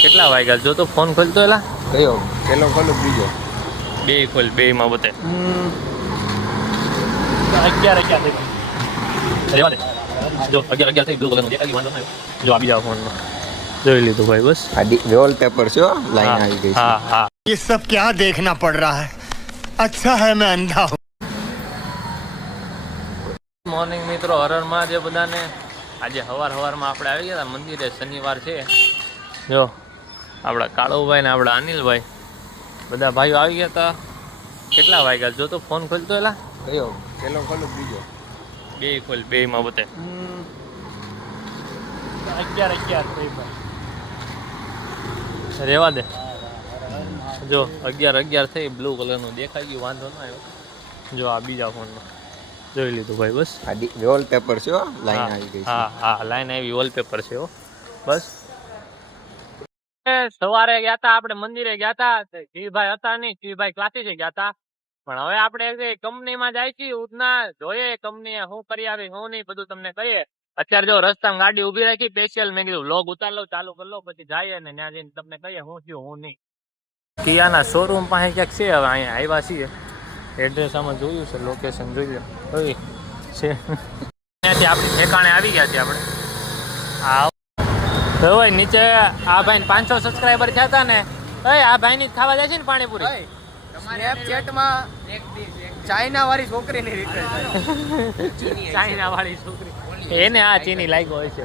કેટલા વાગ્યા જો તો ફોન ખોલતો એલા કયો પેલો ખોલો બીજો બે ખોલ બે માં બતે 11 થઈ રેવા દે જો 11 થઈ બ્લુ કલર નો દેખાય વાંધો નહીં જો આ બીજા ફોનમાં જોઈ લીધું ભાઈ બસ આ વોલપેપર છે લાઈન આવી ગઈ છે હા હા ये सब क्या देखना पड़ रहा है अच्छा है मैं अंधा हूँ મોર્નિંગ મિત્રો હરર મહાદેવ બધાને આજે સવારમાં આપણે આવી ગયા હતા મંદિરે શનિવાર છે જો આપણા કાળુભાઈ ને આપણા અનિલભાઈ બધા ભાઈઓ આવી ગયા હતા કેટલા વાગ્યા જો તો ફોન ખોલતો એલા કયો પેલો ખોલો બીજો બે ખોલ બે માં બતે 11 થઈ ભાઈ રેવા દે જો 11 થઈ બ્લુ કલર નું દેખાઈ ગયું વાંધો ના આવ્યો જો આ બીજા ફોનમાં જોઈ લીધું ભાઈ બસ આ વોલપેપર છે લાઈન આવી ગઈ છે હા હા લાઈન આવી વોલપેપર છે બસ સવારે ગયા હતા આપણે મંદિરે ગયા હતા શિવભાઈ હતા નહીં શિવભાઈ ક્લાસીસે ગયા હતા પણ હવે આપણે કંપનીમાં જાય છીએ ઉધના જોઈએ કંપની શું કરી આવી શું નહીં બધું તમને કહીએ અત્યારે જો રસ્તામાં ગાડી ઉભી રાખી સ્પેશિયલ મેં કીધું વ્લોગ ઉતાર લો ચાલુ કરી લો પછી જઈએ ને ત્યાં જઈને તમને કહીએ હું થયું હું નહીં કિયાના શોરૂમ પાસે ક્યાંક છે હવે અહીંયા આવ્યા છીએ એડ્રેસ આમાં જોયું છે લોકેશન જોઈ લો કઈ છે ત્યાંથી આપણી ઠેકાણે આવી ગયા છીએ આપણે હા ભાઈ નીચે આ ભાઈ 500 સબસ્ક્રાઈબર થયા હતા ને આ ભાઈની ખાવા જાય છે ને પાણીપુરી સ્નેપચેટમાં ચાઇના વાળી છોકરીની રીતે ચાઇના વાળી છોકરી એને આ ચીની લાગ્યો હોય છે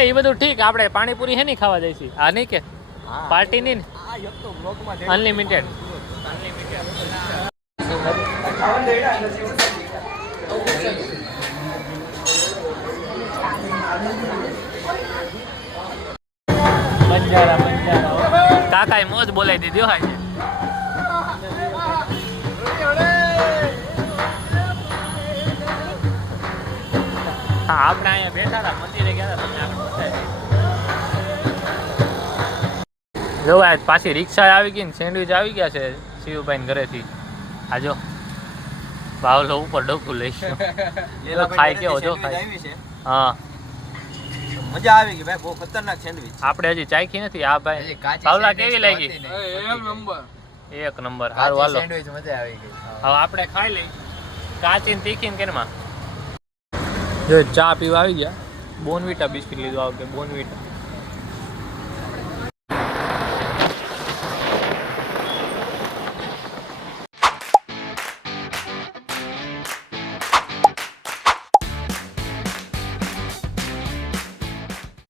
એ બધું ઠીક આપણે પાણીપુરી હે નહીં ખાવા જાય છે આ નહીં કે પાર્ટી નહીં ને અનલિમિટેડ કાકાએ મોજ બોલાવી દીધી હોય છે હા આપણે અહીંયા બેઠા હતા મંદિરે ગયા હતા તમને આગળ બતાવી જો પાછી રિક્ષા આવી ગઈ ને સેન્ડવિચ આવી ગયા છે શિવભાઈ ઘરેથી આજો બાવલો ઉપર ડોકું લઈશું ખાઈ કેવો જો ખાઈ હા મજા આવી ગઈ ભાઈ બહુ ખતરનાક સેન્ડવિચ આપણે હજી ચાખી નથી આ ભાઈ બાવલા કેવી લાગી એક નંબર સારું હાલો સેન્ડવિચ મજા આવી ગઈ હવે આપણે ખાઈ લઈ કાચી ને તીખી ને કેનમાં જો ચા પીવા આવી ગયા બોનવીટા બિસ્કિટ લીધું આવે કે બોનવીટા